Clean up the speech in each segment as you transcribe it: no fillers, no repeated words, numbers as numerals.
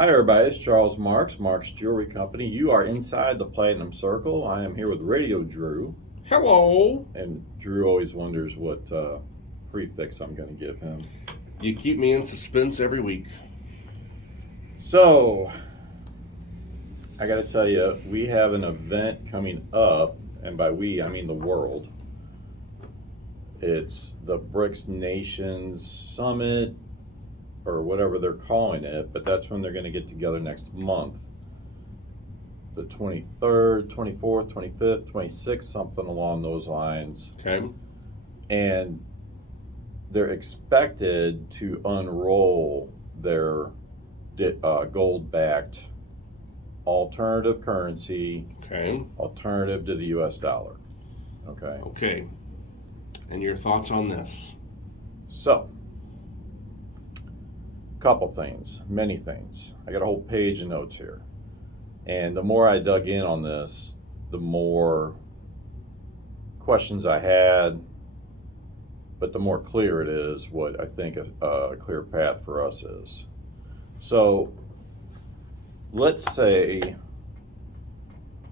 Hi, everybody. It's Charles Marks, Marks Jewelry Company. You are inside the Platinum Circle. I am here with Radio Drew, Hello. and Drew always wonders what prefix I'm going to give him. You keep me in suspense every week. So, I got to tell you, we have an event coming up, and by we, I mean the world. It's the BRICS Nations Summit, or whatever they're calling it, but that's when they're going to get together next month. The 23rd, 24th, 25th, 26th, something along those lines. Okay. And they're expected to unroll their gold-backed alternative currency, Okay. alternative to the US dollar. Okay. Okay. And your thoughts on this? So, couple things, many things. I got a whole page of notes here. And the more I dug in on this, the more questions I had, but the more clear it is what I think a clear path for us is. So let's say,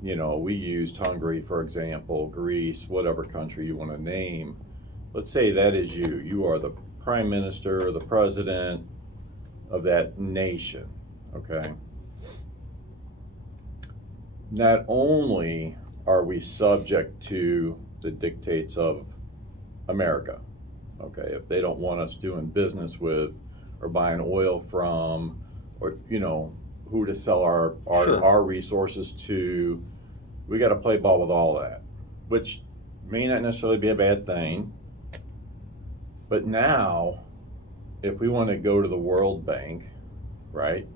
we used Hungary, for example, Greece, whatever country you want to name. Let's say that is you. You are the prime minister, the president of that nation, okay? Not only are we subject to the dictates of America, okay, if they don't want us doing business with or buying oil from, or who to sell our Sure. our resources to, we got to play ball with all that, which may not necessarily be a bad thing. But now, if we want to go to the World Bank, right,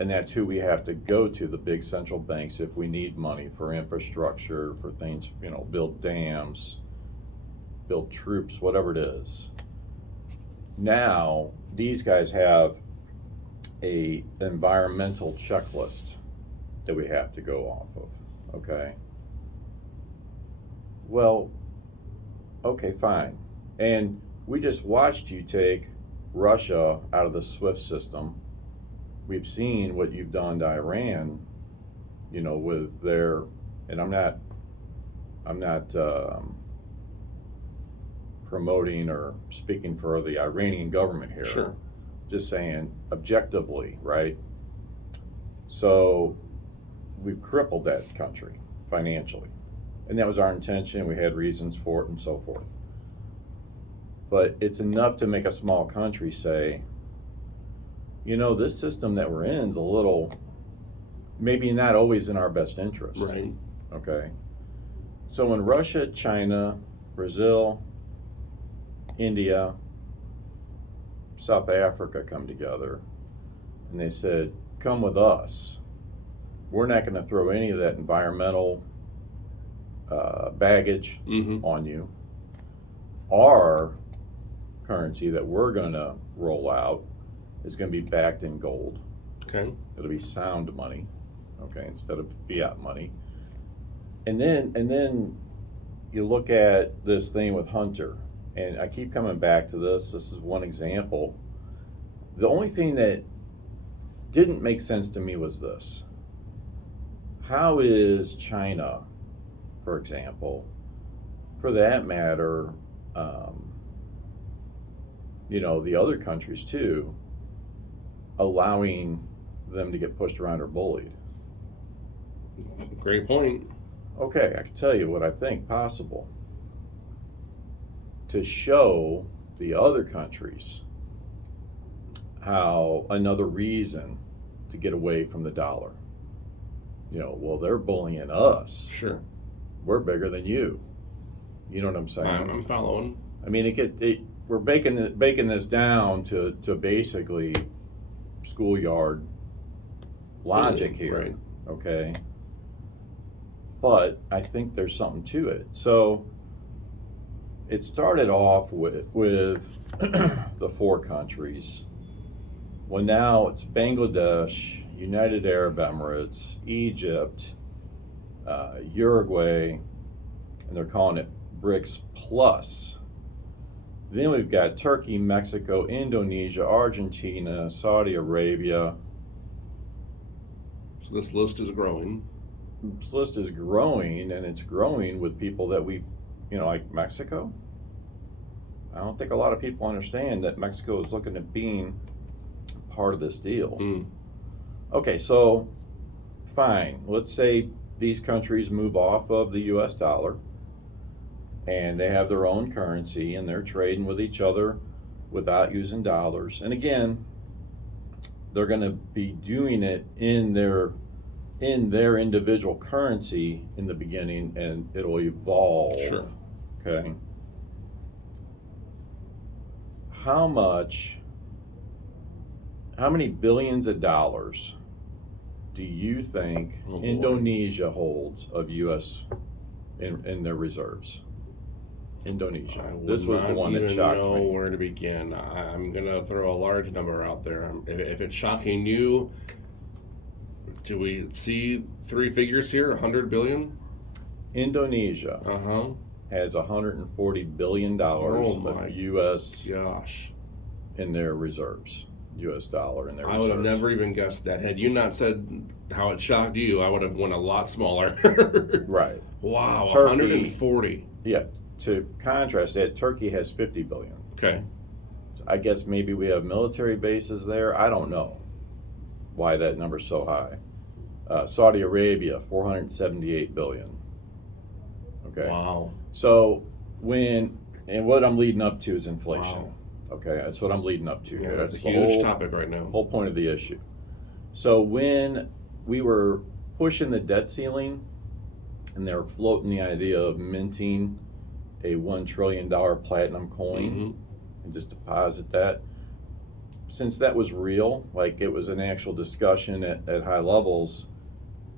and that's who we have to go to, the big central banks, if we need money for infrastructure, for things, build dams, build troops, whatever it is. Now, these guys have an environmental checklist that we have to go off of, okay? Well, okay, fine. And we just watched you take Russia out of the SWIFT system. We've seen what you've done to Iran, with their, and I'm not promoting or speaking for the Iranian government here. Sure. Just saying objectively, right? So we've crippled that country financially. And that was our intention. We had reasons for it and so forth. But it's enough to make a small country say, this system that we're in is a little, maybe not always in our best interest. Right. Okay. So when Russia, China, Brazil, India, South Africa come together and they said, come with us. We're not going to throw any of that environmental baggage on you. Our currency that we're going to roll out is going to be backed in gold. Okay. It'll be sound money, okay, instead of fiat money. And then you look at this thing with Hunter, and I keep coming back to this. This is one example. The only thing that didn't make sense to me was this. How is China, for example, for that matter, the other countries too, allowing them to get pushed around or bullied? Great point. Okay, I can tell you what I think possible. To show the other countries how another reason to get away from the dollar. Well, they're bullying us. Sure. We're bigger than you. You know what I'm saying? I'm following. I mean, we're baking this down to basically schoolyard logic here, right. Okay? But I think there's something to it. So it started off with the four countries. Well, now it's Bangladesh, United Arab Emirates, Egypt, Uruguay, and they're calling it BRICS Plus. Then we've got Turkey, Mexico, Indonesia, Argentina, Saudi Arabia, So this list is growing. This list is growing, and it's growing with people that we, like Mexico. I don't think a lot of people understand that Mexico is looking at being part of this deal. Mm. Okay, so fine. Let's say these countries move off of the US dollar and they have their own currency and they're trading with each other without using dollars. And again, they're going to be doing it in their individual currency in the beginning, and it'll evolve. Sure. Okay. How many billions of dollars do you think Indonesia holds of U.S. in their reserves? Indonesia. This was the one that shocked me. I don't know where to begin. I'm going to throw a large number out there. If it's shocking you, do we see three figures here? 100 billion? Indonesia has $140 billion of U.S. Gosh. in their reserves. U.S. dollar in their reserves. I would have never even guessed that. Had you not said how it shocked you, I would have went a lot smaller. Right. Wow, Turkey, 140. Yeah. To contrast that, Turkey has 50 billion. Okay. So I guess maybe we have military bases there. I don't know why that number's so high. Saudi Arabia, 478 billion. Okay. Wow. So what I'm leading up to is inflation. Wow. Okay, that's what I'm leading up to here. That's a the huge topic right now. Whole point of the issue. So when we were pushing the debt ceiling, and they were floating the idea of minting a $1 trillion platinum coin and just deposit that, since that was real, like it was an actual discussion at high levels,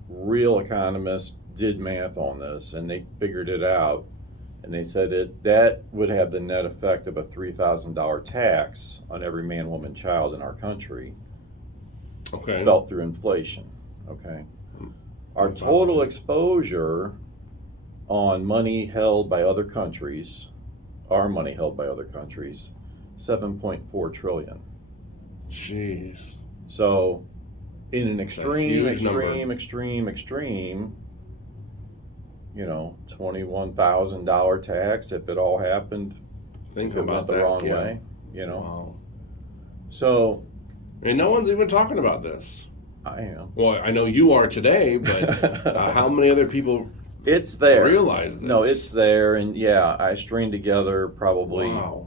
real economists did math on this and they figured it out. And they said that would have the net effect of a $3,000 tax on every man, woman, child in our country. Okay. Felt through inflation. Okay. Our total exposure on money held by other countries, our money held by other countries, 7.4 trillion. Jeez. So, in an extreme, $21,000 tax if it all happened. Think if it about went the that, wrong yeah. way, Wow. So, and no one's even talking about this. I am. Well, I know you are today, but how many other people it's there. Realize this? No, it's there, and yeah, I string together probably 4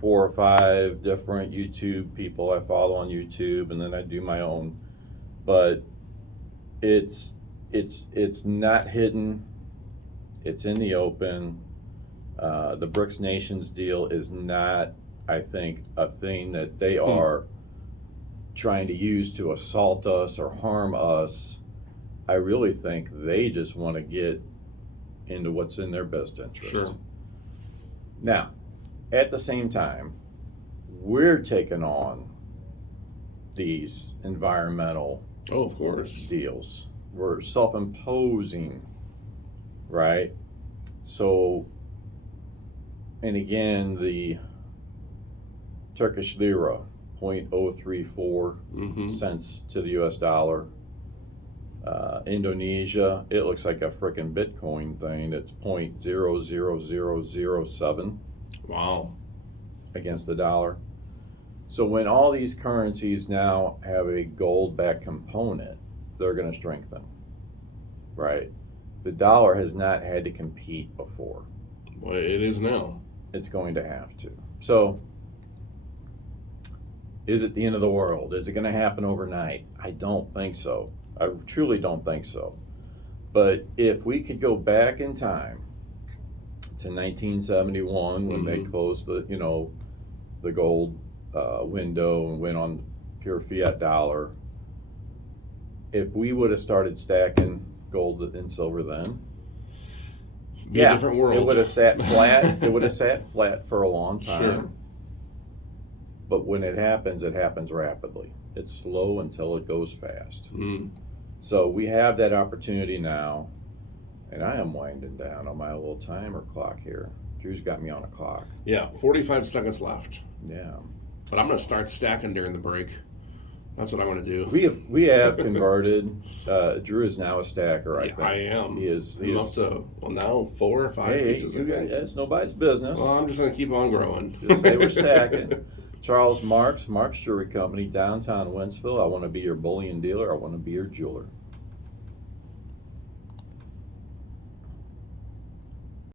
or 5 different YouTube people I follow on YouTube, and then I do my own. But it's not hidden. It's in the open. The BRICS nations deal is not, I think, a thing that they are trying to use to assault us or harm us. I really think they just want to get into what's in their best interest. Sure. Now, at the same time, we're taking on these environmental of course deals. We're self-imposing, right? So, and again, the Turkish lira, 0.034 cents to the US dollar. Indonesia, it looks like a frickin' Bitcoin thing. It's 0.00007. Wow. Against the dollar. So when all these currencies now have a gold-backed component, they're going to strengthen, right? The dollar has not had to compete before. Well, it is now. It's going to have to. So, is it the end of the world? Is it going to happen overnight? I don't think so. I truly don't think so. But if we could go back in time to 1971 when they closed the gold window and went on pure fiat dollar, if we would have started stacking gold and silver then, be a different world. It would have sat flat. It would have sat flat for a long time. Sure. But when it happens rapidly. It's slow until it goes fast. So we have that opportunity now, and I am winding down on my little timer clock here. Drew's got me on a clock. Yeah, 45 seconds left. Yeah. But I'm going to start stacking during the break. That's what I want to do. We have converted. Drew is now a stacker. I think I am. He is. I'm up to now 4 or 5 pieces. I think. It's nobody's business. Well, I'm just going to keep on growing. Just say we're stacking. Charles Marks Jewelry Company, downtown Wentzville. I want to be your bullion dealer. I want to be your jeweler.